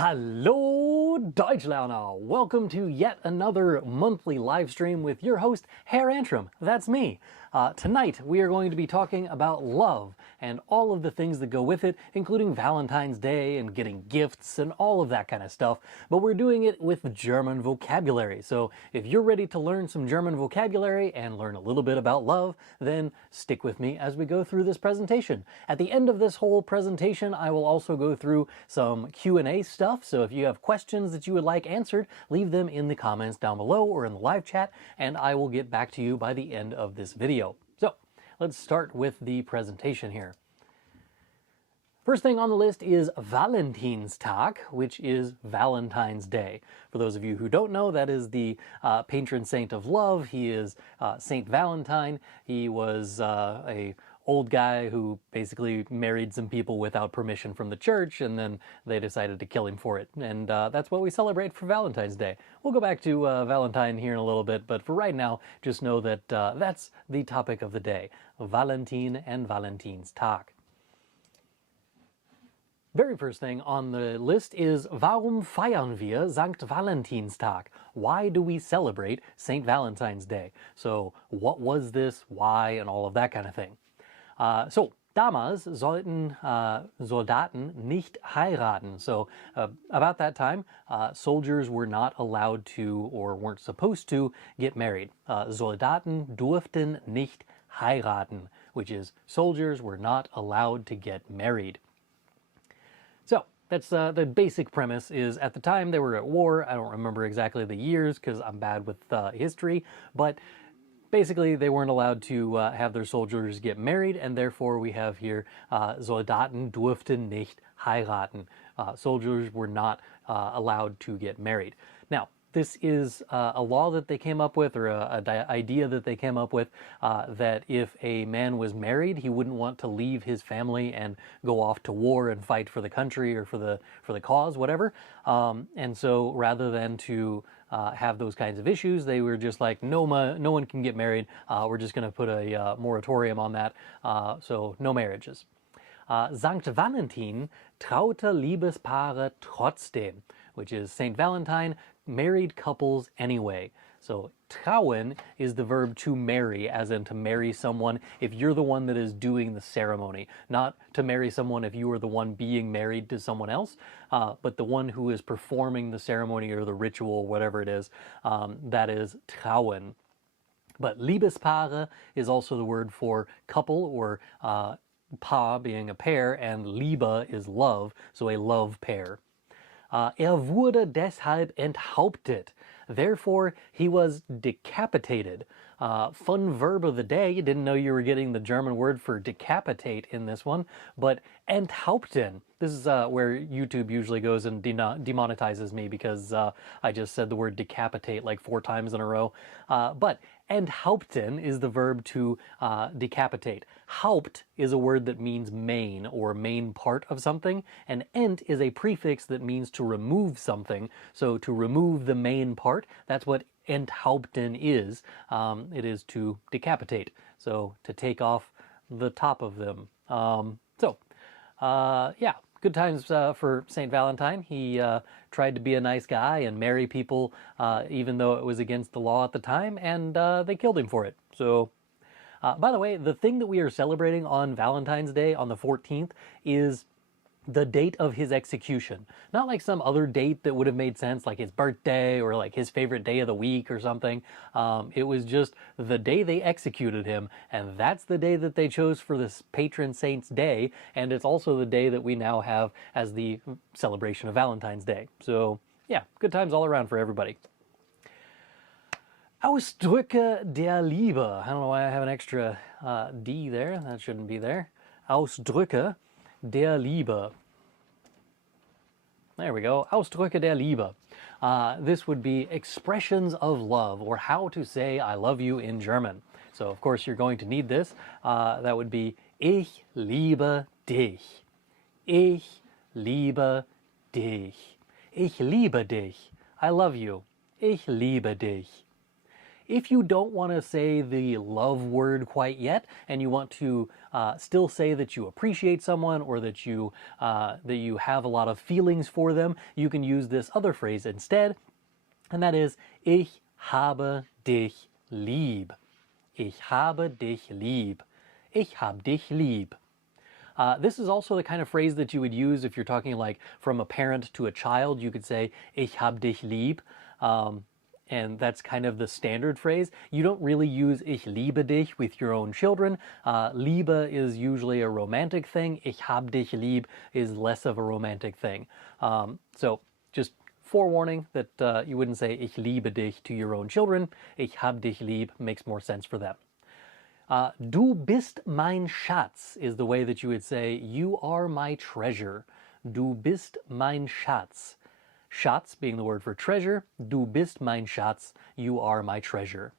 Hallo Deutschlerner! Welcome to yet another monthly live stream with your host, Herr Antrim. That's me. Tonight we are going to be talking about love and all of the things that go with it, including Valentine's Day and getting gifts and all of that kind of stuff. But we're doing it with German vocabulary. So if you're ready to learn some German vocabulary and learn a little bit about love, then stick with me as we go through this presentation. At the end of this whole presentation, I will also go through some Q&A stuff. So if you have questions that you would like answered, leave them in the comments down below or in the live chat, and I will get back to you by the end of this video. So let's start with the presentation here. First thing on the list is Valentinstag, which is Valentine's Day. For those of you who don't know, that is the patron saint of love. He is Saint Valentine. He was a old guy who basically married some people without permission from the church, and then they decided to kill him for it. And that's what we celebrate for Valentine's Day. We'll go back to Valentine here in a little bit, but for right now, just know that that's the topic of the day. Valentin and Valentinstag. Very first thing on the list is Warum feiern wir Sankt Valentinstag? Why do we celebrate St. Valentine's Day? So what was this, why, and all of that kind of thing. So damals sollten Soldaten nicht heiraten. So about that time, soldiers were not allowed to or weren't supposed to get married. Soldaten durften nicht heiraten, which is soldiers were not allowed to get married. So that's the basic premise is at the time they were at war. I don't remember exactly the years because I'm bad with history, but basically they weren't allowed to have their soldiers get married, and therefore we have here Soldaten durften nicht heiraten. Soldiers were not allowed to get married. Now, this is a law that they came up with, or an idea that they came up with, that if a man was married, he wouldn't want to leave his family and go off to war and fight for the country or for the cause, whatever. And so rather than to have those kinds of issues, they were just like, no one can get married. We're just going to put a moratorium on that. So no marriages. Sankt Valentin traute Liebespaare trotzdem, which is Saint Valentine married couples anyway. So trauen is the verb to marry, as in to marry someone if you're the one that is doing the ceremony. Not to marry someone if you are the one being married to someone else, but the one who is performing the ceremony or the ritual, whatever it is, that is trauen. But Liebespaare is also the word for couple, or Paar being a pair, and Liebe is love, so a love pair. Wurde deshalb enthauptet. Therefore, he was decapitated. Fun verb of the day. You didn't know you were getting the German word for decapitate in this one, but enthaupten. This is where YouTube usually goes and demonetizes me because I just said the word decapitate like 4 times in a row. But enthaupten is the verb to decapitate. Haupt is a word that means main or main part of something, and ent is a prefix that means to remove something. So to remove the main part, that's what enthaupten is. It is to decapitate, so to take off the top of them. Yeah, good times for St. Valentine. He tried to be a nice guy and marry people even though it was against the law at the time, and they killed him for it. So, by the way, the thing that we are celebrating on Valentine's Day on the 14th is the date of his execution. Not like some other date that would have made sense, like his birthday or like his favorite day of the week or something. It was just the day they executed him, and that's the day that they chose for this patron saint's day, and it's also the day that we now have as the celebration of Valentine's Day. So yeah, good times all around for everybody. Ausdrücke der Liebe. I don't know why I have an extra D there. That shouldn't be there. Ausdrücke der Liebe. There we go. Ausdrücke der Liebe. This would be expressions of love, or how to say I love you in German. So of course you're going to need this. That would be Ich liebe dich. Ich liebe dich. Ich liebe dich. I love you. Ich liebe dich. If you don't want to say the love word quite yet, and you want to still say that you appreciate someone or that you have a lot of feelings for them, you can use this other phrase instead, and that is Ich habe dich lieb. Ich habe dich lieb. Ich hab dich lieb. This is also the kind of phrase that you would use if you're talking like from a parent to a child. You could say, Ich hab dich lieb. And that's kind of the standard phrase. You don't really use Ich liebe dich with your own children. Liebe is usually a romantic thing. Ich hab dich lieb is less of a romantic thing. So just forewarning that you wouldn't say Ich liebe dich to your own children. Ich hab dich lieb makes more sense for them. Du bist mein Schatz is the way that you would say, you are my treasure. Du bist mein Schatz. Schatz being the word for treasure. Du bist mein Schatz. You are my treasure.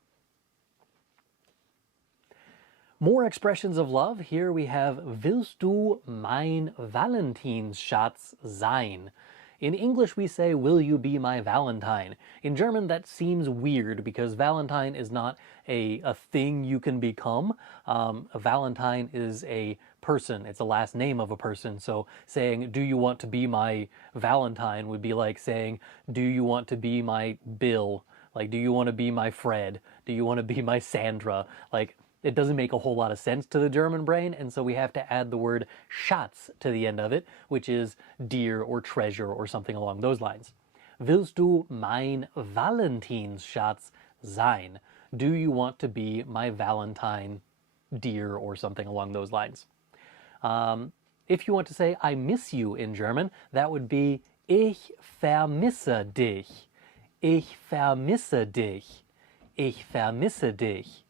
More expressions of love. Here we have, willst du mein Valentinsschatz sein? In English we say, will you be my Valentine? In German that seems weird because Valentine is not a thing you can become. A Valentine is a person. It's a last name of a person. So saying, do you want to be my Valentine would be like saying, do you want to be my Bill? Like, do you want to be my Fred? Do you want to be my Sandra? Like, it doesn't make a whole lot of sense to the German brain, and so we have to add the word Schatz to the end of it, which is dear or treasure or something along those lines. Willst du mein Valentinsschatz sein? Do you want to be my Valentine, dear, or something along those lines? If you want to say I miss you in German, that would be Ich vermisse dich. Ich vermisse dich. Ich vermisse dich.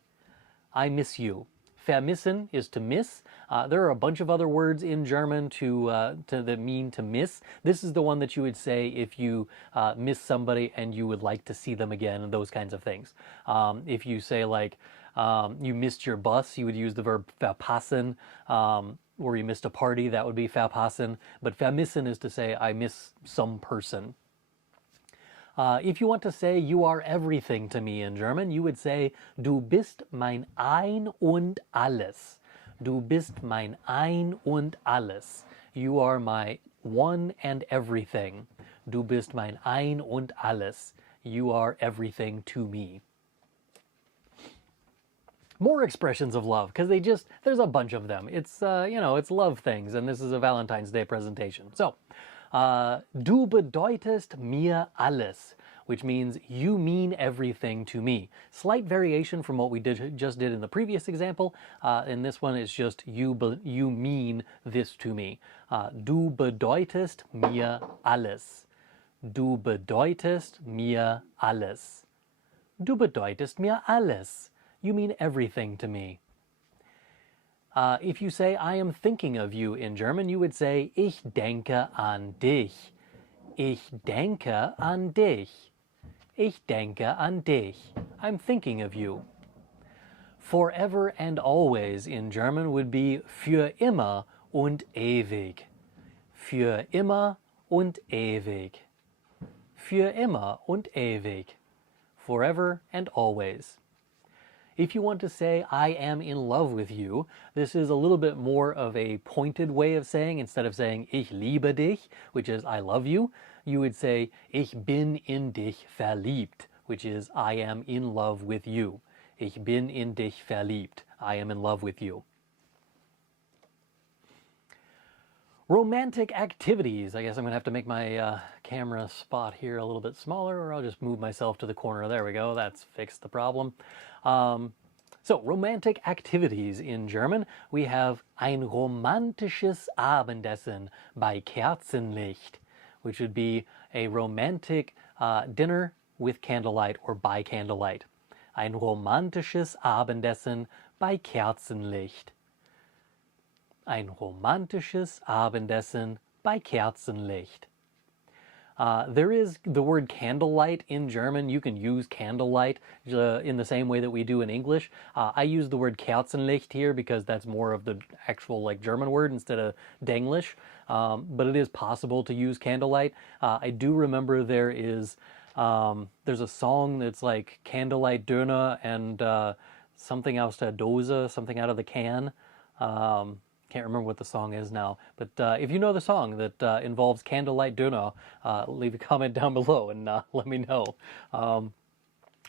I miss you. Vermissen is to miss. There are a bunch of other words in German that mean to miss. This is the one that you would say if you miss somebody and you would like to see them again, and those kinds of things. If you say like you missed your bus, you would use the verb verpassen. Or you missed a party, that would be verpassen. But vermissen is to say I miss some person. If you want to say you are everything to me in German, you would say du bist mein Ein und Alles. Du bist mein Ein und Alles. You are my one and everything. Du bist mein Ein und Alles. You are everything to me. More expressions of love, because there's a bunch of them. It's, it's love things, and this is a Valentine's Day presentation. So, du bedeutest mir alles, which means you mean everything to me. Slight variation from what we just did in the previous example. In this one, it's just you mean this to me. Du bedeutest mir alles. Du bedeutest mir alles. Du bedeutest mir alles. You mean everything to me. If you say, I am thinking of you in German, you would say, Ich denke an dich. Ich denke an dich. Ich denke an dich. I'm thinking of you. Forever and always in German would be für immer und ewig. Für immer und ewig. Für immer und ewig. Forever and always. If you want to say, I am in love with you, this is a little bit more of a pointed way of saying, instead of saying, Ich liebe dich, which is I love you, you would say, Ich bin in dich verliebt, which is I am in love with you. Ich bin in dich verliebt. I am in love with you. Romantic activities. I guess I'm going to have to make my camera spot here a little bit smaller, or I'll just move myself to the corner. There we go. That's fixed the problem. So, romantic activities in German. We have ein romantisches Abendessen bei Kerzenlicht, which would be a romantic dinner with candlelight or by candlelight. Ein romantisches Abendessen bei Kerzenlicht. Ein romantisches Abendessen bei Kerzenlicht. There is the word candlelight in German. You can use candlelight in the same way that we do in English. I use the word Kerzenlicht here because that's more of the actual German word instead of Denglish. But it is possible to use candlelight. I do remember there is There's a song that's like Candlelight Döner and something aus der Dose, something out of the can. Can't remember what the song is now, but if you know the song that involves Candlelight Döner, leave a comment down below and let me know.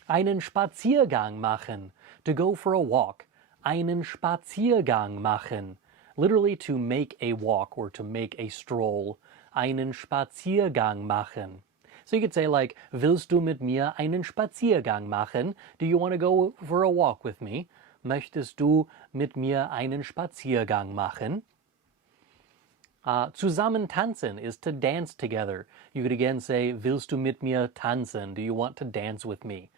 Einen Spaziergang machen, to go for a walk. Einen Spaziergang machen, literally to make a walk or to make a stroll. Einen Spaziergang machen. So you could say like, willst du mit mir einen Spaziergang machen? Do you want to go for a walk with me? Möchtest du mit mir einen Spaziergang machen? Zusammen tanzen is to dance together. You could again say, willst du mit mir tanzen? Do you want to dance with me?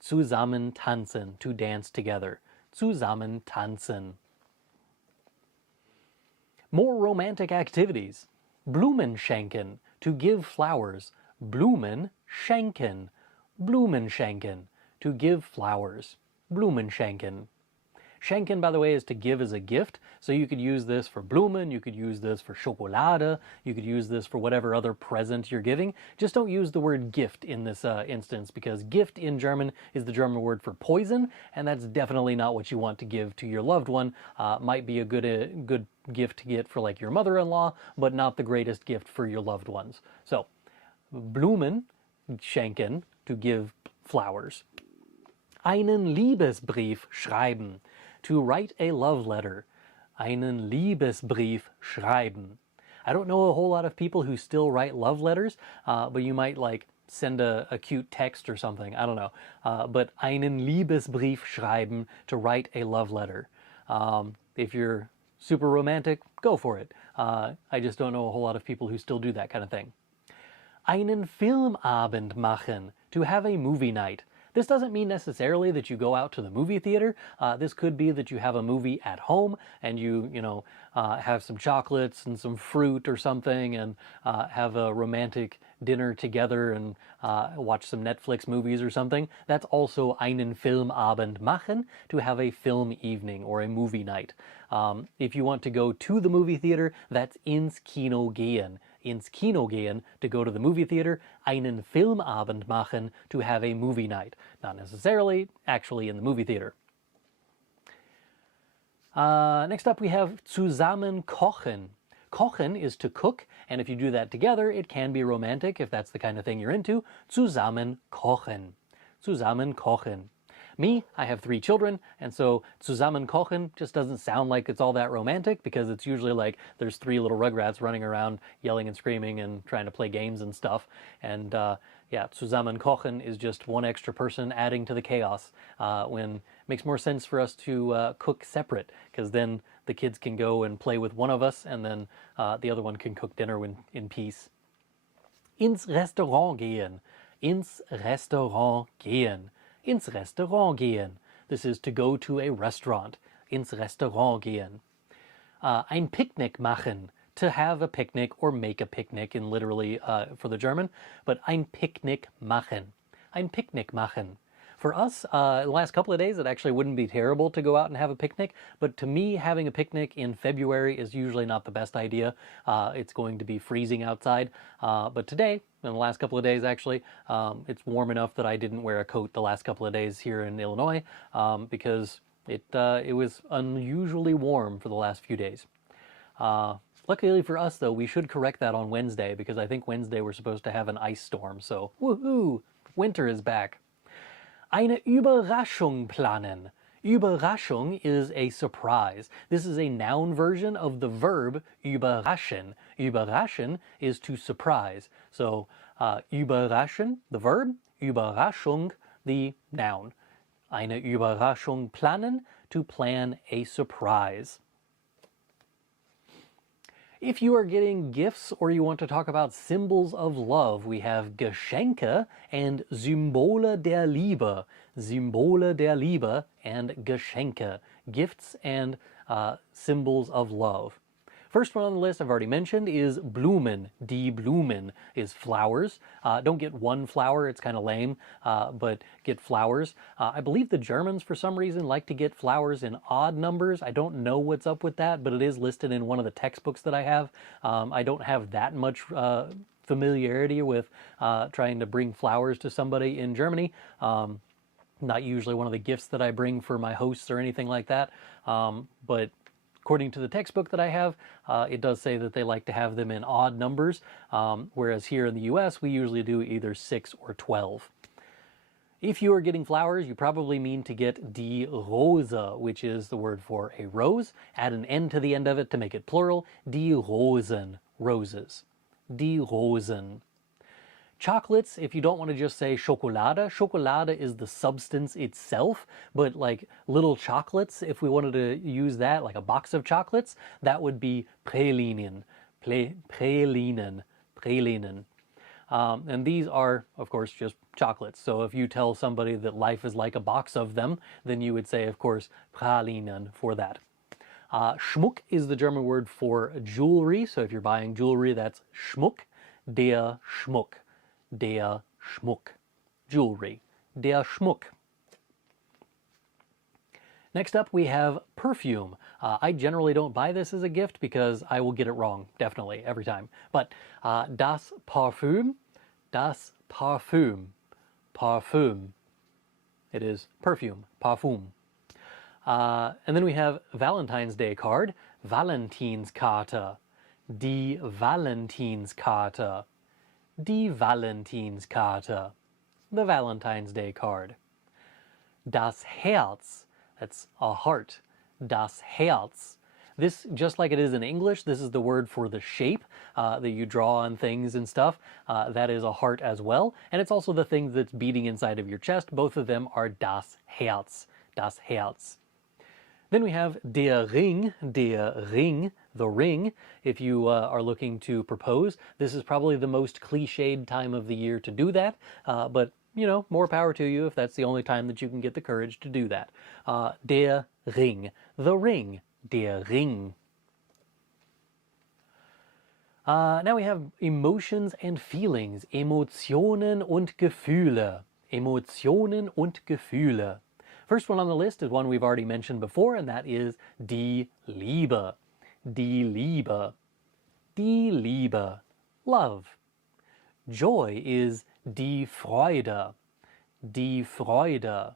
Zusammen tanzen, to dance together. Zusammen tanzen. More romantic activities. Blumen schenken, to give flowers. Blumen schenken. Blumen schenken, to give flowers. Blumen schenken. Schenken, by the way, is to give as a gift. So you could use this for Blumen, you could use this for Schokolade, you could use this for whatever other present you're giving. Just don't use the word gift in this instance, because gift in German is the German word for poison, and that's definitely not what you want to give to your loved one. Might be a good gift to get for like your mother-in-law, but not the greatest gift for your loved ones. So, Blumen schenken, to give flowers. Einen Liebesbrief schreiben, to write a love letter. Einen Liebesbrief schreiben. I don't know a whole lot of people who still write love letters, but you might like send a cute text or something. I don't know. But einen Liebesbrief schreiben, to write a love letter. If you're super romantic, go for it. I just don't know a whole lot of people who still do that kind of thing. Einen Filmabend machen, to have a movie night. This doesn't mean necessarily that you go out to the movie theater. This could be that you have a movie at home and you have some chocolates and some fruit or something and have a romantic dinner together and watch some Netflix movies or something. That's also einen Filmabend machen, to have a film evening or a movie night. If you want to go to the movie theater, that's ins Kino gehen. Ins Kino gehen, to go to the movie theater. Einen Filmabend machen, to have a movie night. Not necessarily actually in the movie theater. Next up we have zusammen kochen. Kochen is to cook, and if you do that together, it can be romantic if that's the kind of thing you're into. Zusammen kochen. Zusammen kochen. Me, I have 3 children, and so zusammen kochen just doesn't sound like it's all that romantic, because it's usually like there's 3 little rugrats running around yelling and screaming and trying to play games and stuff. And yeah, zusammen kochen is just one extra person adding to the chaos, when it makes more sense for us to cook separate, because then the kids can go and play with one of us, and then the other one can cook dinner in peace. Ins Restaurant gehen. Ins Restaurant gehen. Ins Restaurant gehen. This is to go to a restaurant. Ins Restaurant gehen. Ein Picknick machen. To have a picnic or make a picnic in literally for the German. But ein Picknick machen. Ein Picknick machen. For us, the last couple of days, it actually wouldn't be terrible to go out and have a picnic. But to me, having a picnic in February is usually not the best idea. It's going to be freezing outside. But today, in the last couple of days actually, it's warm enough that I didn't wear a coat the last couple of days here in Illinois, because it was unusually warm for the last few days. Luckily for us though, we should correct that on Wednesday, because I think Wednesday we're supposed to have an ice storm, so woohoo! Winter is back. Eine Überraschung planen. Überraschung is a surprise. This is a noun version of the verb überraschen. Überraschen is to surprise. So überraschen, the verb, Überraschung, the noun. Eine Überraschung planen, to plan a surprise. If you are getting gifts or you want to talk about symbols of love, we have Geschenke and Symbole der Liebe. Symbole der Liebe and Geschenke. Gifts and symbols of love. First one on the list I've already mentioned is Blumen. Die Blumen is flowers. Don't get one flower, it's kind of lame, but get flowers. I believe the Germans, for some reason, like to get flowers in odd numbers. I don't know what's up with that, but it is listed in one of the textbooks that I have. I don't have that much familiarity with trying to bring flowers to somebody in Germany. Not usually one of the gifts that I bring for my hosts or anything like that, but according to the textbook that I have, it does say that they like to have them in odd numbers, whereas here in the US, we usually do either 6 or 12. If you are getting flowers, you probably mean to get die Rose, which is the word for a rose. Add an N to the end of it to make it plural. Die Rosen, roses. Die Rosen. Chocolates, if you don't want to just say Schokolade, Schokolade is the substance itself, but like little chocolates, if we wanted to use that, like a box of chocolates, that would be Pralinen. Pralinen. Pralinen. And these are, of course, just chocolates. So if you tell somebody that life is like a box of them, then you would say, of course, Pralinen for that. Schmuck is the German word for jewelry. So if you're buying jewelry, that's Schmuck. Der Schmuck. Der Schmuck. Jewelry. Der Schmuck. Next up, we have perfume. I generally don't buy this as a gift because I will get it wrong, definitely, every time. But das Parfüm, Parfüm. It is perfume, Parfum. And then we have Valentine's Day card, Valentinskarte, die Valentinskarte, die Valentinskarte, the Valentine's Day card. Das Herz, that's a heart, das Herz. This, just like it is in English, this is the word for the shape that you draw on things and stuff. That is a heart as well. And it's also the thing that's beating inside of your chest. Both of them are das Herz, das Herz. Then we have der Ring, the ring. If you are looking to propose, this is probably the most cliched time of the year to do that. But, you know, more power to you if that's the only time that you can get the courage to do that. Der Ring, the ring, der Ring. Now we have emotions and feelings. Emotionen und Gefühle. Emotionen und Gefühle. First one on the list is one we've already mentioned before, and that is die Liebe. Die Liebe. Die Liebe. Love. Joy is die Freude. Die Freude.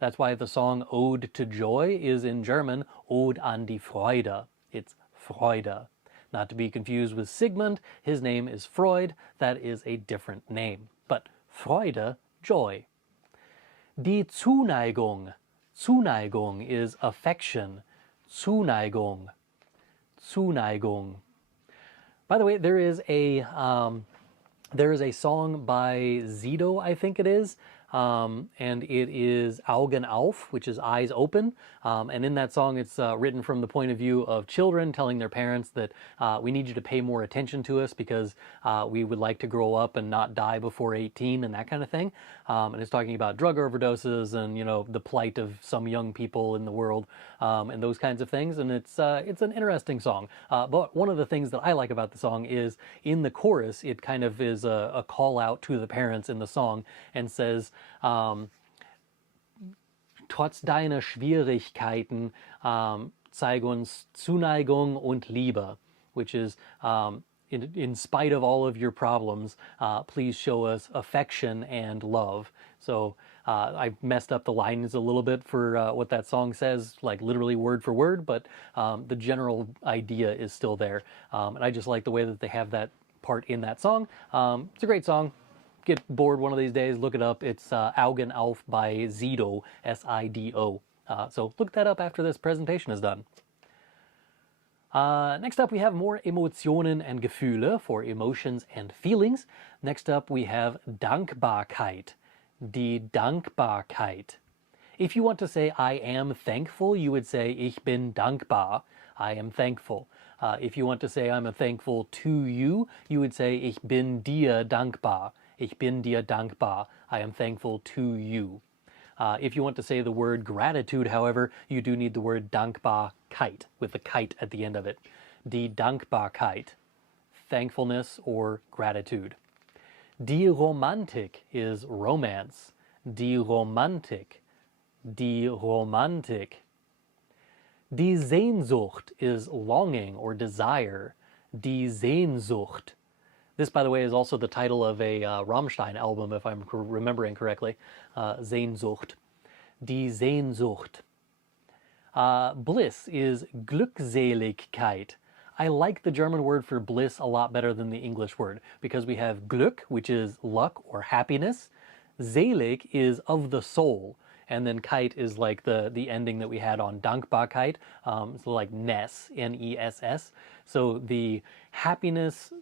That's why the song Ode to Joy is in German Ode an die Freude. It's Freude. Not to be confused with Sigmund, his name is Freud. That is a different name. But Freude, joy. Die Zuneigung. Zuneigung is affection. Zuneigung. Zuneigung. By the way, there is a song by Zido, I think it is, and it is Augen auf, which is eyes open. And in that song, it's written from the point of view of children telling their parents that we need you to pay more attention to us because we would like to grow up and not die before 18 and that kind of thing. And it's talking about drug overdoses and, you know, the plight of some young people in the world and those kinds of things. And it's an interesting song. But one of the things that I like about the song is in the chorus, it kind of is a call out to the parents in the song and says, trotz deiner Schwierigkeiten zeig uns Zuneigung und Liebe, which is in spite of all of your problems, please show us affection and love. So I messed up the lines a little bit for what that song says, like literally word for word, but the general idea is still there. And I just like the way that they have that part in that song. It's a great song. Get bored one of these days, look it up. It's Augen auf by Zido, S-I-D-O. So look that up after this presentation is done. Next up, we have more Emotionen and Gefühle for emotions and feelings. Next up, we have Dankbarkeit, die Dankbarkeit. If you want to say I am thankful, you would say Ich bin dankbar. I am thankful. If you want to say I'm thankful to you, you would say Ich bin dir dankbar. Ich bin dir dankbar. I am thankful to you. If you want to say the word gratitude, however, you do need the word Dankbarkeit with the kite at the end of it. Die Dankbarkeit. Thankfulness or gratitude. Die Romantik is romance. Die Romantik. Die Romantik. Die Sehnsucht is longing or desire. Die Sehnsucht. This, by the way, is also the title of a Rammstein album, if I'm remembering correctly. Sehnsucht. Die Sehnsucht. Bliss is Glückseligkeit. I like the German word for bliss a lot better than the English word because we have Glück, which is luck or happiness. Selig is of the soul. And then kite is like the ending that we had on Dankbarkeit, so like Ness, N-E-S-S. So the happiness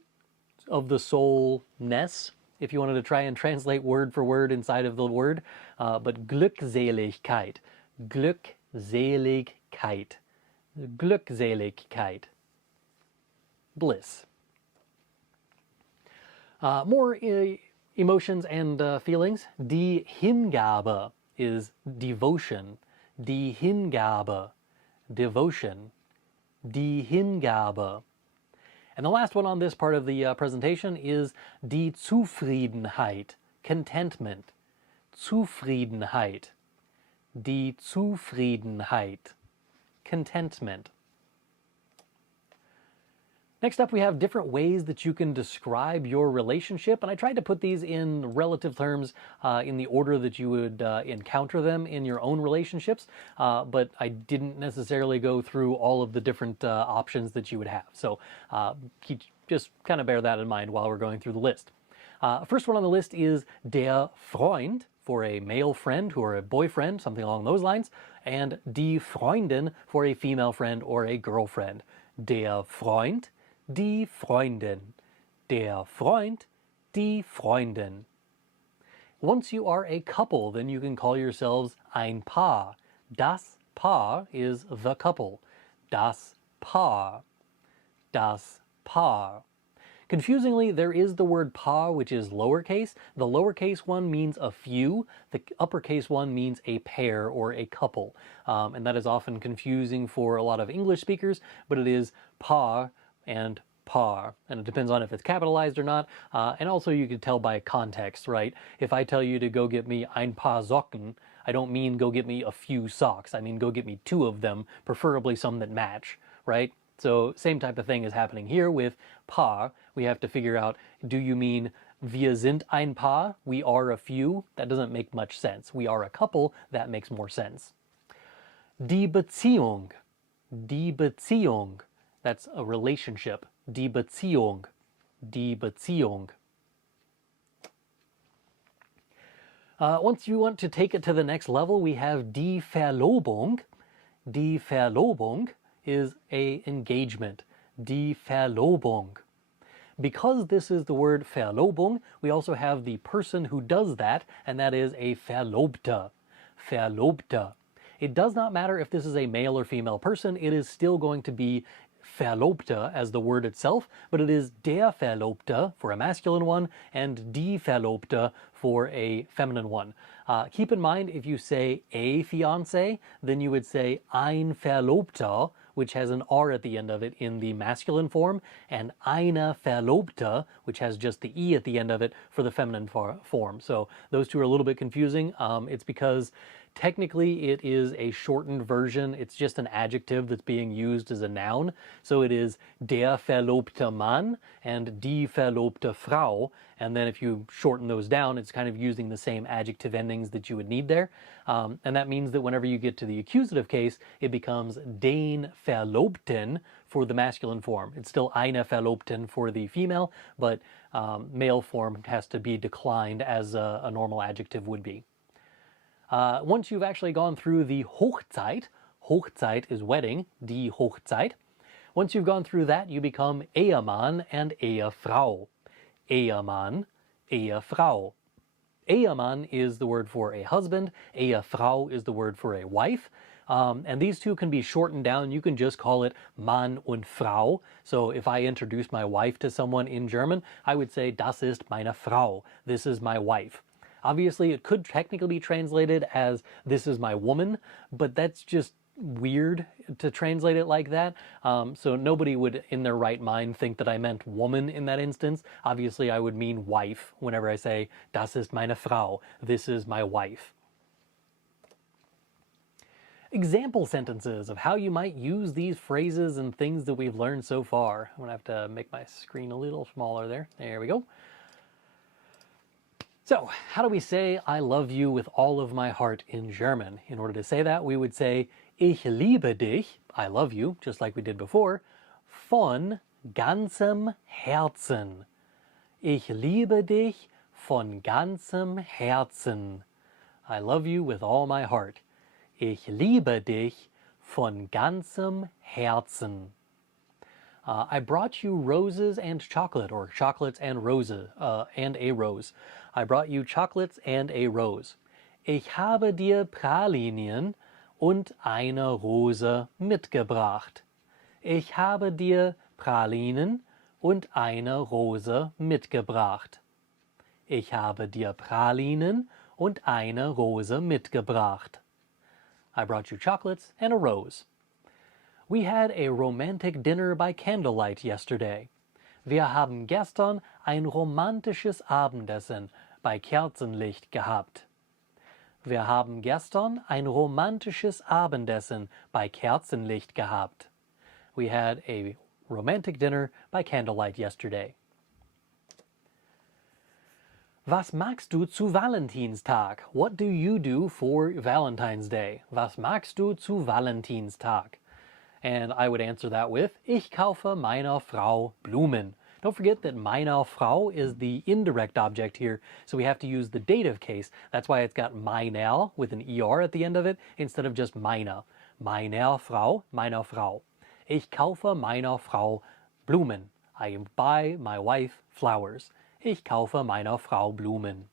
of the soul, Ness, if you wanted to try and translate word for word inside of the word. But Glückseligkeit, Glückseligkeit, Glückseligkeit, bliss. More emotions and feelings. Die Hingabe is devotion. Die Hingabe, devotion. Die Hingabe. And the last one on this part of the presentation is die Zufriedenheit, contentment. Zufriedenheit. Die Zufriedenheit, contentment. Next up, we have different ways that you can describe your relationship, and I tried to put these in relative terms in the order that you would encounter them in your own relationships, but I didn't necessarily go through all of the different options that you would have. So just kind of bear that in mind while we're going through the list. First one on the list is der Freund, for a male friend or a boyfriend, something along those lines, and die Freundin for a female friend or a girlfriend. Der Freund, die Freundin. Der Freund, die Freundin. Once you are a couple, then you can call yourselves ein Paar. Das Paar is the couple. Das Paar. Das Paar. Confusingly, there is the word Paar, which is lowercase. The lowercase one means a few. The uppercase one means a pair or a couple. And that is often confusing for a lot of English speakers, but it is Paar and Paar. And it depends on if it's capitalized or not. And also you can tell by context, right? If I tell you to go get me ein Paar Socken, I don't mean go get me a few socks. I mean go get me two of them, preferably some that match, right? So same type of thing is happening here with Paar. We have to figure out, do you mean wir sind ein Paar? We are a few? That doesn't make much sense. We are a couple? That makes more sense. Die Beziehung. Die Beziehung. That's a relationship. Die Beziehung. Die Beziehung. Once you want to take it to the next level, we have die Verlobung. Die Verlobung is a engagement. Die Verlobung. Because this is the word Verlobung, we also have the person who does that, and that is a Verlobter. Verlobter. It does not matter if this is a male or female person, it is still going to be Verlobter as the word itself, but it is der Verlobter for a masculine one and die Verlobte for a feminine one. Keep in mind, if you say a fiancé, then you would say ein Verlobter, which has an R at the end of it in the masculine form, and eine Verlobte, which has just the E at the end of it for the feminine form. So those two are a little bit confusing. It's because technically it is a shortened version. It's just an adjective that's being used as a noun. So it is der verlobte Mann and die verlobte Frau. And then if you shorten those down, it's kind of using the same adjective endings that you would need there. And that means that whenever you get to the accusative case, it becomes den Verlobten for the masculine form. It's still eine Verlobten for the female, but male form has to be declined as a normal adjective would be. Once you've actually gone through the Hochzeit, Hochzeit is wedding, die Hochzeit. Once you've gone through that, you become Ehemann and Ehefrau. Ehemann, Ehefrau. Ehemann is the word for a husband, Ehefrau is the word for a wife. And these two can be shortened down. You can just call it Mann und Frau. So if I introduce my wife to someone in German, I would say, das ist meine Frau. This is my wife. Obviously, it could technically be translated as this is my woman, but that's just weird to translate it like that. So nobody would in their right mind think that I meant woman in that instance. Obviously, I would mean wife whenever I say, das ist meine Frau. This is my wife. example sentences of how you might use these phrases and things that we've learned so far. I'm gonna have to make my screen a little smaller there. There we go. So, how do we say I love you with all of my heart in German? In order to say that, we would say Ich liebe dich, I love you, just like we did before, von ganzem Herzen. Ich liebe dich von ganzem Herzen. I love you with all my heart. Ich liebe dich von ganzem Herzen. I brought you roses and chocolate, or chocolates and roses, and a rose. I brought you chocolates and a rose. Ich habe dir Pralinen und eine Rose mitgebracht. Ich habe dir Pralinen und eine Rose mitgebracht. Ich habe dir Pralinen und eine Rose mitgebracht. I brought you chocolates and a rose. We had a romantic dinner by candlelight yesterday. Wir haben gestern ein romantisches Abendessen bei Kerzenlicht gehabt. Wir haben gestern ein romantisches Abendessen bei Kerzenlicht gehabt. We had a romantic dinner by candlelight yesterday. Was magst du zu Valentinstag? What do you do for Valentine's Day? Was magst du zu Valentinstag? And I would answer that with, ich kaufe meiner Frau Blumen. Don't forget that meiner Frau is the indirect object here, so we have to use the dative case. That's why it's got meiner with an er at the end of it, instead of just meine. Meiner Frau, meiner Frau. Ich kaufe meiner Frau Blumen. I buy my wife flowers. Ich kaufe meiner Frau Blumen.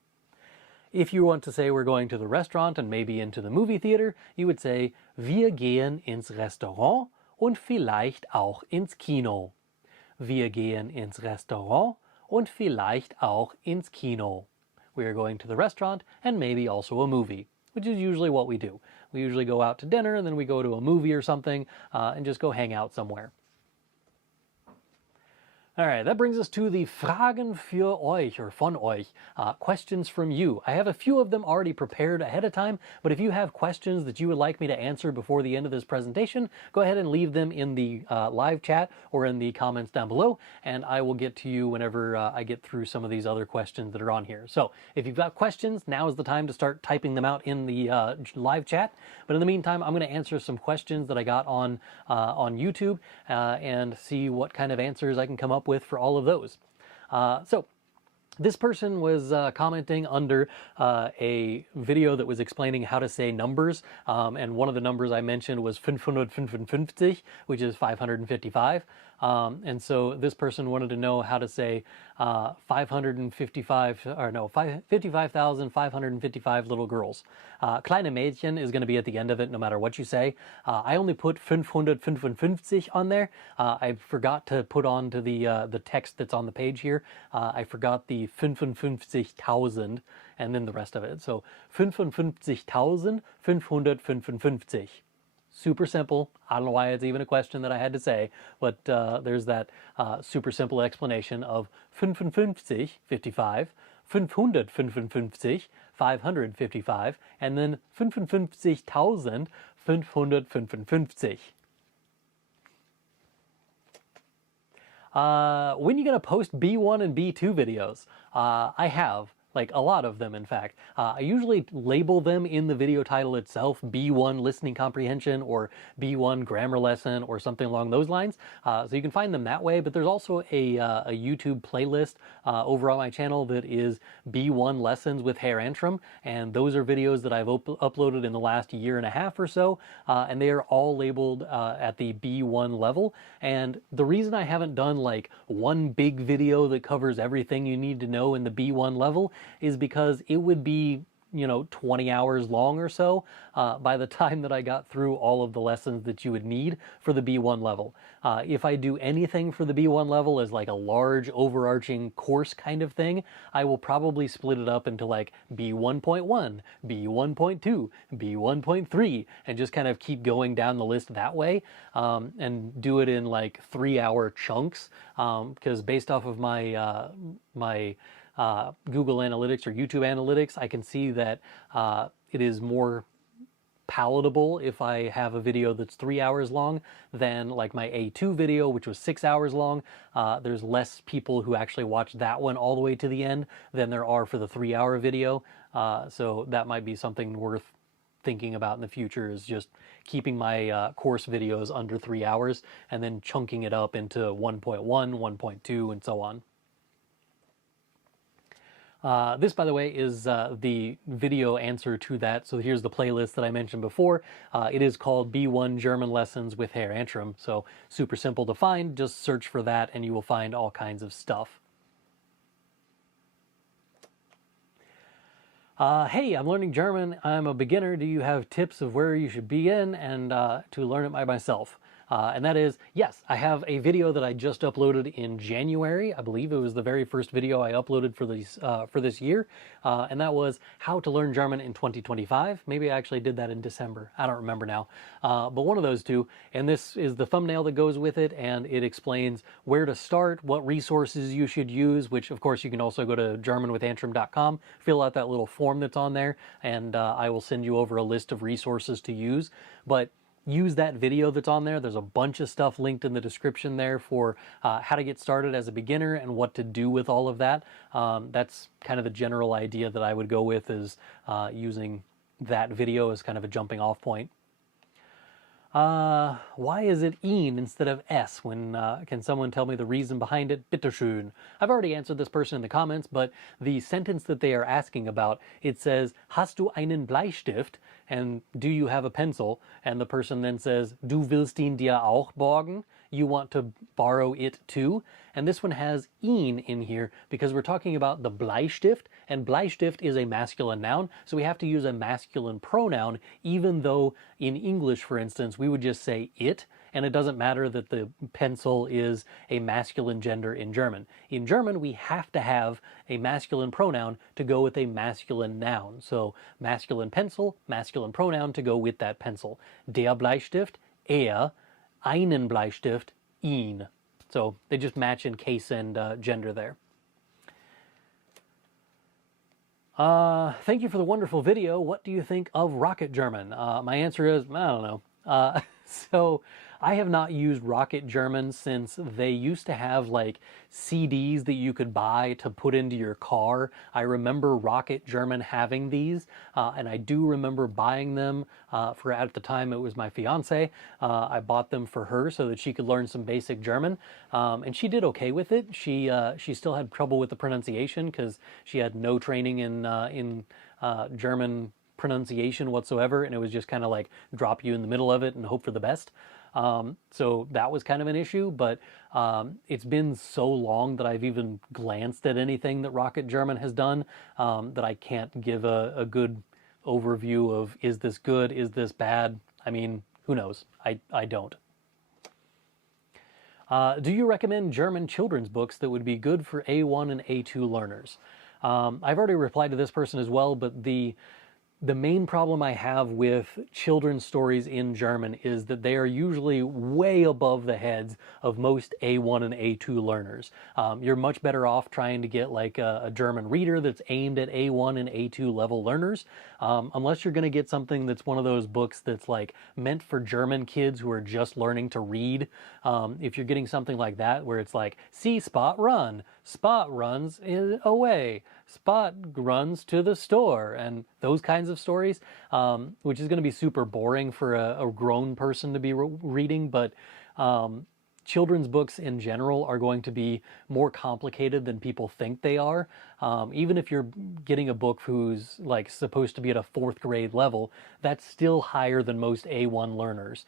If you want to say we're going to the restaurant and maybe into the movie theater, you would say, wir gehen ins Restaurant und vielleicht auch ins Kino. Wir gehen ins Restaurant und vielleicht auch ins Kino. We are going to the restaurant and maybe also a movie, which is usually what we do. We usually go out to dinner and then we go to a movie or something and just go hang out somewhere. All right, that brings us to the Fragen für euch, or von euch, questions from you. I have a few of them already prepared ahead of time, but if you have questions that you would like me to answer before the end of this presentation, go ahead and leave them in the live chat or in the comments down below, and I will get to you whenever I get through some of these other questions that are on here. So if you've got questions, now is the time to start typing them out in the live chat. But in the meantime, I'm going to answer some questions that I got on YouTube and see what kind of answers I can come up with for all of those. So this person was commenting under a video that was explaining how to say numbers, and one of the numbers I mentioned was 555, which is 555. And so this person wanted to know how to say 55,555 little girls. Kleine Mädchen is going to be at the end of it no matter what you say. I only put 555 on there. I forgot to put on to the text that's on the page here. I forgot the 55,000 and then the rest of it. So 55,555. Super simple. I don't know why it's even a question that I had to say, but there's that super simple explanation of 55, 55, 555, 555, and then 55,555. When are you going to post B1 and B2 videos? I have. Like a lot of them, in fact. I usually label them in the video title itself, B1 listening comprehension or B1 grammar lesson or something along those lines. So you can find them that way, but there's also a YouTube playlist over on my channel that is B1 lessons with Herr Antrim, and those are videos that I've uploaded in the last year and a half or so, and they are all labeled at the B1 level. And the reason I haven't done like one big video that covers everything you need to know in the B1 level is because it would be, 20 hours long or so by the time that I got through all of the lessons that you would need for the B1 level. If I do anything for the B1 level as like a large overarching course kind of thing, I will probably split it up into like B1.1, B1.2, B1.3, and just kind of keep going down the list that way, and do it in like 3-hour chunks, because based off of my Google Analytics or YouTube Analytics, I can see that it is more palatable if I have a video that's 3 hours long than like my A2 video, which was 6 hours long. There's less people who actually watch that one all the way to the end than there are for the 3-hour video. So that might be something worth thinking about in the future, is just keeping my course videos under 3 hours and then chunking it up into 1.1, 1.2, and so on. This, by the way, is the video answer to that. So here's the playlist that I mentioned before. It is called B1 German Lessons with Herr Antrim. So super simple to find. Just search for that and you will find all kinds of stuff. Hey, I'm learning German. I'm a beginner. Do you have tips of where you should begin and to learn it by myself? And that is, yes, I have a video that I just uploaded in January. I believe it was the very first video I uploaded for this year. And that was how to learn German in 2025. Maybe I actually did that in December. I don't remember now. But one of those two. And this is the thumbnail that goes with it. And it explains where to start, what resources you should use, which of course you can also go to germanwithantrim.com, fill out that little form that's on there, and I will send you over a list of resources to use. But use that video that's on there. There's a bunch of stuff linked in the description there for how to get started as a beginner and what to do with all of that. That's kind of the general idea that I would go with, is using that video as kind of a jumping off point. Why is it ihn instead of s? Can someone tell me the reason behind it? Bitteschön. I've already answered this person in the comments, but the sentence that they are asking about, it says, Hast du einen Bleistift? And do you have a pencil? And the person then says, Du willst ihn dir auch borgen? You want to borrow it too? And this one has ihn in here because we're talking about the Bleistift, and Bleistift is a masculine noun, so we have to use a masculine pronoun, even though in English, for instance, we would just say it, and it doesn't matter that the pencil is a masculine gender in German. In German, we have to have a masculine pronoun to go with a masculine noun. So masculine pencil, masculine pronoun to go with that pencil. Der Bleistift, er, einen Bleistift, ihn. So they just match in case and gender there. Thank you for the wonderful video. What do you think of Rocket German? My answer is, I don't know. So I have not used Rocket German since they used to have like CDs that you could buy to put into your car. I remember Rocket German having these, and I do remember buying them for, at the time it was my fiance. I bought them for her so that she could learn some basic German, and she did okay with it. She still had trouble with the pronunciation because she had no training in German pronunciation whatsoever, and it was just kind of like drop you in the middle of it and hope for the best. So that was kind of an issue, but it's been so long that I've even glanced at anything that Rocket German has done that I can't give a good overview of, is this good, is this bad? I mean, who knows? I don't. Do you recommend German children's books that would be good for A1 and A2 learners? I've already replied to this person as well, but the main problem I have with children's stories in German is that they are usually way above the heads of most A1 and A2 learners. You're much better off trying to get like a German reader that's aimed at A1 and A2 level learners, unless you're going to get something that's one of those books that's like meant for German kids who are just learning to read. If you're getting something like that where it's like, see Spot run, Spot runs away, Spot runs to the store, and those kinds of stories, which is going to be super boring for a grown person to be reading, but children's books in general are going to be more complicated than people think they are. Even if you're getting a book who's like supposed to be at a 4th grade level, that's still higher than most A1 learners.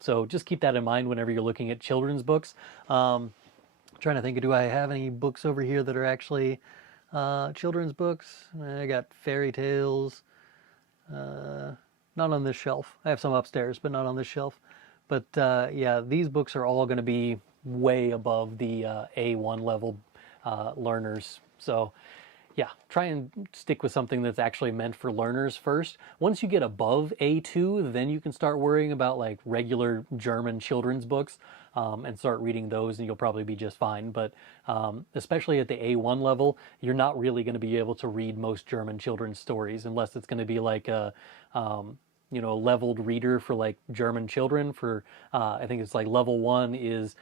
So just keep that in mind whenever you're looking at children's books. Trying to think, do I have any books over here that are actually children's books? I got fairy tales. Not on this shelf. I have some upstairs, but not on this shelf. But yeah, these books are all going to be way above the A1 level learners. So yeah, try and stick with something that's actually meant for learners first. Once you get above A2, then you can start worrying about like regular German children's books and start reading those, and you'll probably be just fine. But especially at the A1 level, you're not really going to be able to read most German children's stories unless it's going to be like a leveled reader for like German children. For I think it's like level 1 is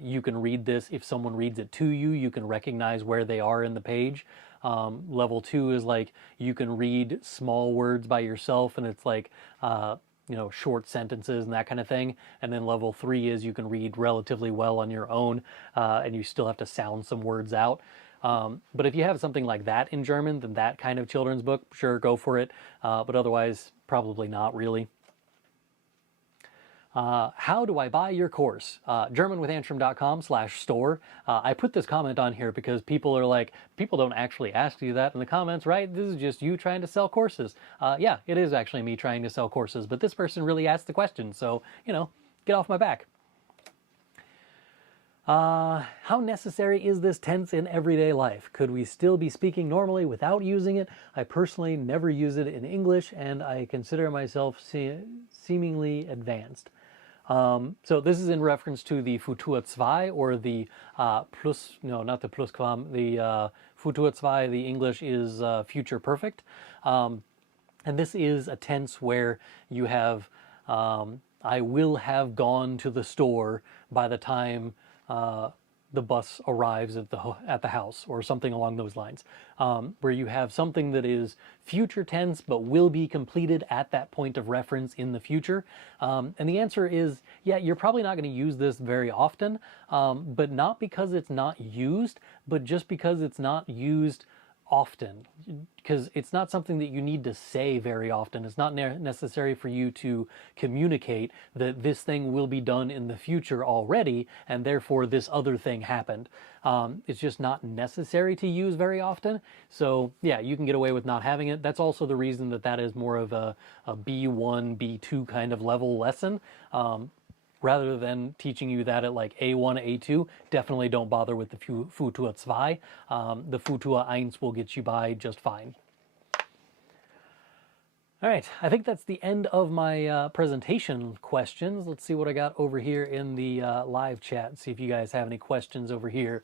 you can read this. If someone reads it to you, you can recognize where they are in the page. Level 2 is like you can read small words by yourself, and it's like short sentences and that kind of thing. And then level 3 is you can read relatively well on your own, and you still have to sound some words out. But if you have something like that in German, then that kind of children's book, sure, go for it. But otherwise, probably not really. How do I buy your course? Germanwithantrim.com/store. I put this comment on here because people are like, people don't actually ask you that in the comments, right? This is just you trying to sell courses. Yeah, it is actually me trying to sell courses, but this person really asked the question, so, get off my back. How necessary is this tense in everyday life? Could we still be speaking normally without using it? I personally never use it in English, and I consider myself seemingly advanced. So this is in reference to the Futur 2, or the plus, no, not the Plusquam, the Futur 2, the English is future perfect. And this is a tense where you have, I will have gone to the store by the time the bus arrives at the house, or something along those lines, where you have something that is future tense but will be completed at that point of reference in the future. And the answer is, yeah, you're probably not going to use this very often, but not because it's not used, but just because it's not used often, because it's not something that you need to say very often. It's not necessary for you to communicate that this thing will be done in the future already, and therefore this other thing happened. It's just not necessary to use very often. So yeah, you can get away with not having it. That's also the reason that that is more of a B1, B2 kind of level lesson. Rather than teaching you that at like A1, A2, definitely don't bother with the Futur 2. The Futur 1 will get you by just fine. All right, I think that's the end of my presentation questions. Let's see what I got over here in the live chat. See if you guys have any questions over here.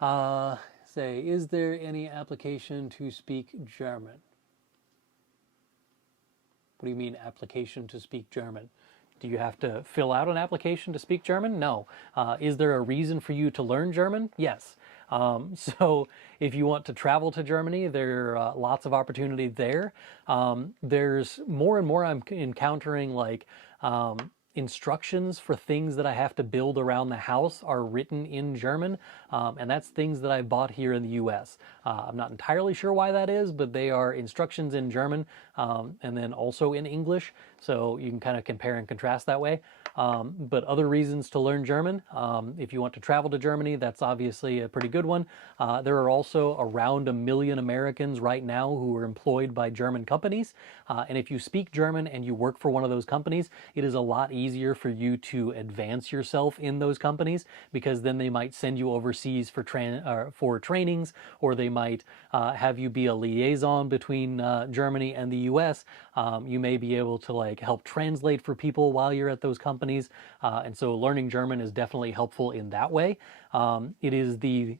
Say, is there any application to speak German? What do you mean, application to speak German? Do you have to fill out an application to speak German? No. Is there a reason for you to learn German? Yes. So if you want to travel to Germany, there are lots of opportunity there. There's more and more I'm encountering like instructions for things that I have to build around the house are written in German, and that's things that I bought here in the US. I'm not entirely sure why that is, but they are instructions in German, and then also in English, so you can kind of compare and contrast that way. But other reasons to learn German, if you want to travel to Germany, that's obviously a pretty good one. There are also around 1 million Americans right now who are employed by German companies, and if you speak German and you work for one of those companies, it is a lot easier for you to advance yourself in those companies, because then they might send you overseas for trainings, or they might have you be a liaison between Germany and the US. You may be able to like help translate for people while you're at those companies, and so learning German is definitely helpful in that way. It is the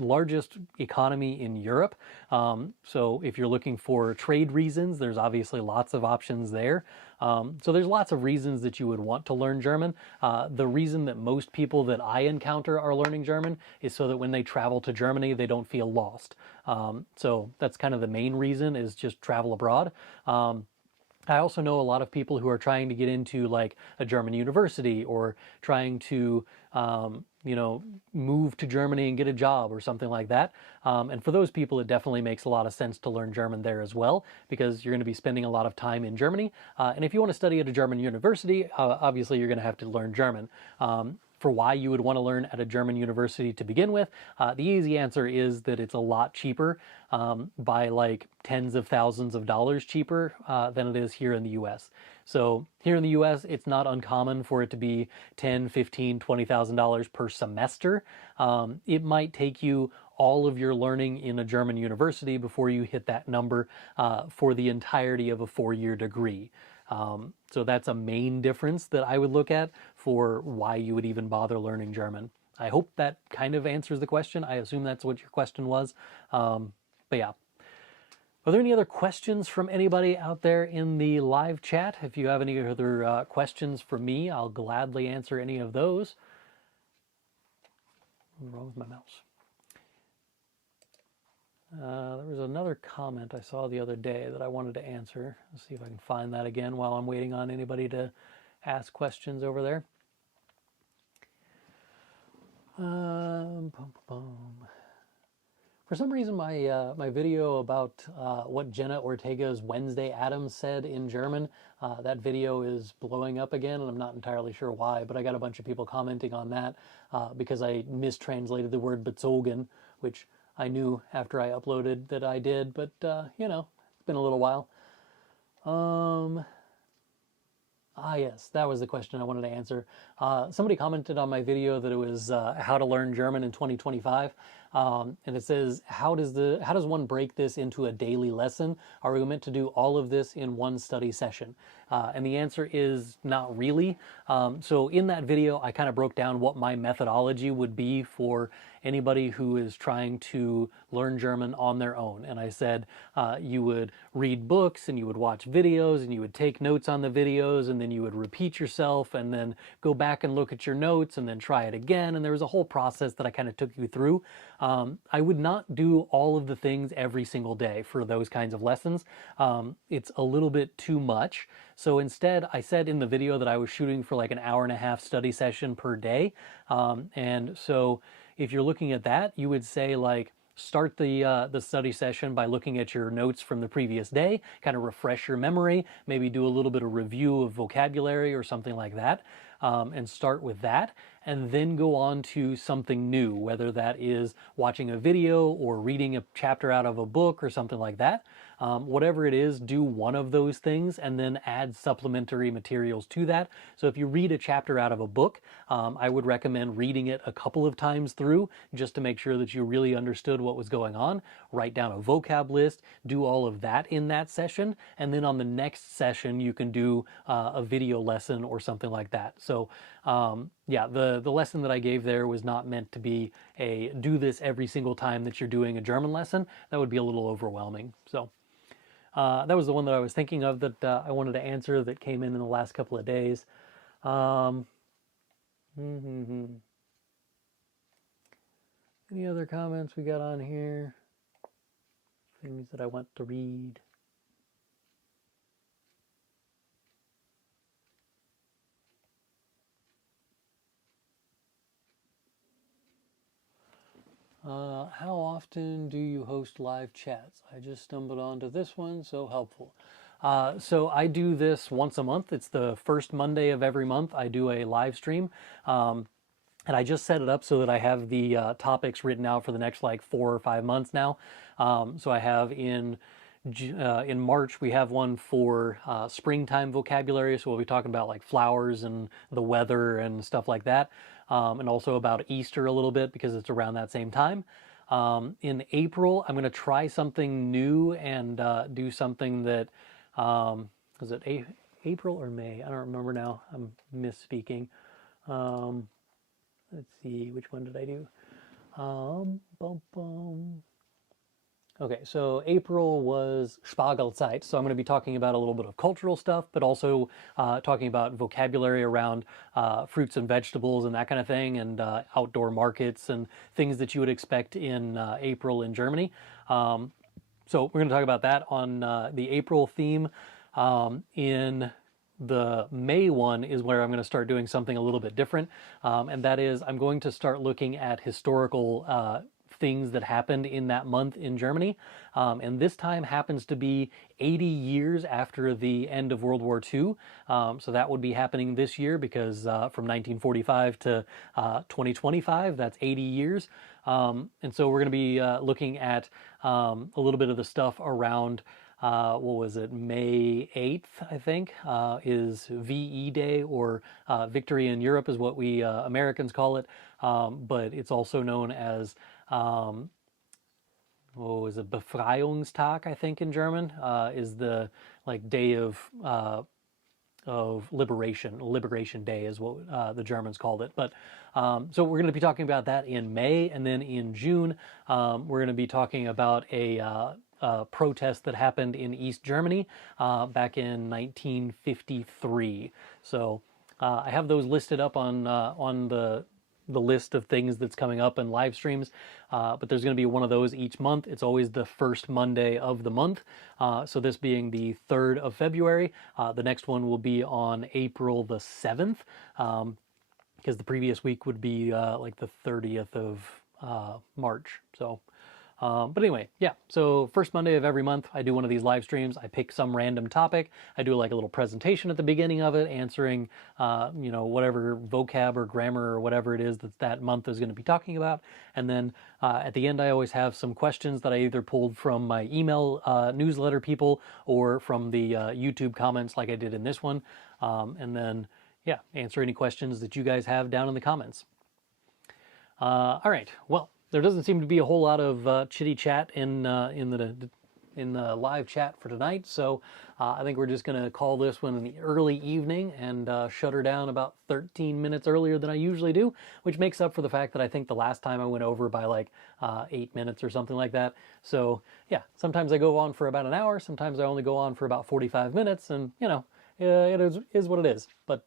largest economy in Europe. So if you're looking for trade reasons, there's obviously lots of options there. So there's lots of reasons that you would want to learn German. The reason that most people that I encounter are learning German is so that when they travel to Germany, they don't feel lost. So that's kind of the main reason, is just travel abroad. I also know a lot of people who are trying to get into like a German university, or trying to, move to Germany and get a job or something like that. And for those people, it definitely makes a lot of sense to learn German there as well, because you're going to be spending a lot of time in Germany. And if you want to study at a German university, obviously you're going to have to learn German. For why you would want to learn at a German university to begin with, the easy answer is that it's a lot cheaper, by like tens of thousands of dollars cheaper than it is here in the US. So here in the US, it's not uncommon for it to be $10,000, $15,000, $20,000 per semester. It might take you all of your learning in a German university before you hit that number for the entirety of a 4-year degree. So that's a main difference that I would look at for why you would even bother learning German. I hope that kind of answers the question. I assume that's what your question was. But yeah. Are there any other questions from anybody out there in the live chat? If you have any other questions for me, I'll gladly answer any of those. What's wrong with my mouse? There was another comment I saw the other day that I wanted to answer. Let's see if I can find that again while I'm waiting on anybody to ask questions over there. For some reason, my video about what Jenna Ortega's Wednesday Addams said in German, that video is blowing up again, and I'm not entirely sure why, but I got a bunch of people commenting on that because I mistranslated the word bezogen, which I knew after I uploaded that I did, but you know, it's been a little while. Yes, that was the question I wanted to answer. Somebody commented on my video that it was how to learn German in 2025. And it says, how does one break this into a daily lesson? Are we meant to do all of this in one study session? And the answer is not really. So in that video, I kind of broke down what my methodology would be for anybody who is trying to learn German on their own. And I said you would read books and you would watch videos and you would take notes on the videos and then you would repeat yourself and then go back and look at your notes and then try it again. And there was a whole process that I kind of took you through. I would not do all of the things every single day for those kinds of lessons. It's a little bit too much. So instead, I said in the video that I was shooting for like an hour-and-a-half study session per day. And so if you're looking at that, you would say like, start the study session by looking at your notes from the previous day, kind of refresh your memory, maybe do a little bit of review of vocabulary or something like that, and start with that, and then go on to something new, whether that is watching a video or reading a chapter out of a book or something like that. Whatever it is, do one of those things and then add supplementary materials to that. So if you read a chapter out of a book, I would recommend reading it a couple of times through just to make sure that you really understood what was going on. Write down a vocab list, do all of that in that session, and then on the next session you can do a video lesson or something like that. So yeah, the lesson that I gave there was not meant to be a do this every single time that you're doing a German lesson. That would be a little overwhelming. So that was the one that I was thinking of that I wanted to answer that came in the last couple of days. Any other comments we got on here? Things that I want to read. How often do you host live chats? I just stumbled onto this one, so helpful. So I do this once a month. It's the first Monday of every month. I do a live stream. And I just set it up so that I have the topics written out for the next like 4 or 5 months now. So I have in March, we have one for springtime vocabulary. So we'll be talking about like flowers and the weather and stuff like that. And also about Easter a little bit because it's around that same time. In April, I'm going to try something new and do something that, was it April or May? I don't remember now. I'm misspeaking. Let's see, which one did I do? Okay, so April was Spargelzeit, so I'm going to be talking about a little bit of cultural stuff, but also talking about vocabulary around fruits and vegetables and that kind of thing, and outdoor markets and things that you would expect in April in Germany. So we're going to talk about that on the April theme. In the May one is where I'm going to start doing something a little bit different, and that is I'm going to start looking at historical things that happened in that month in Germany, and this time happens to be 80 years after the end of World War II, so that would be happening this year because from 1945 to 2025, that's 80 years, and so we're going to be looking at a little bit of the stuff around what was it, May 8th, I think, is VE Day, or Victory in Europe is what we Americans call it, but it's also known as, what was it, Befreiungstag, I think in German, is the like day of liberation. Liberation Day is what the Germans called it. But so we're going to be talking about that in May, and then in June we're going to be talking about a protest that happened in East Germany back in 1953. So I have those listed up on the list of things that's coming up in live streams, but there's going to be one of those each month. It's always the first Monday of the month. So this being the 3rd of February, the next one will be on April the 7th, because the previous week would be like the 30th of March. So but anyway, yeah, so first Monday of every month, I do one of these live streams. I pick some random topic. I do like a little presentation at the beginning of it, answering, whatever vocab or grammar or whatever it is that that month is going to be talking about. And then at the end, I always have some questions that I either pulled from my email newsletter people or from the YouTube comments like I did in this one. And then, yeah, answer any questions that you guys have down in the comments. All right, well, there doesn't seem to be a whole lot of chitty chat in the live chat for tonight, so I think we're just going to call this one in the early evening and shut her down about 13 minutes earlier than I usually do, which makes up for the fact that I think the last time I went over by like 8 minutes or something like that. So yeah, sometimes I go on for about an hour, sometimes I only go on for about 45 minutes, and it is what it is. But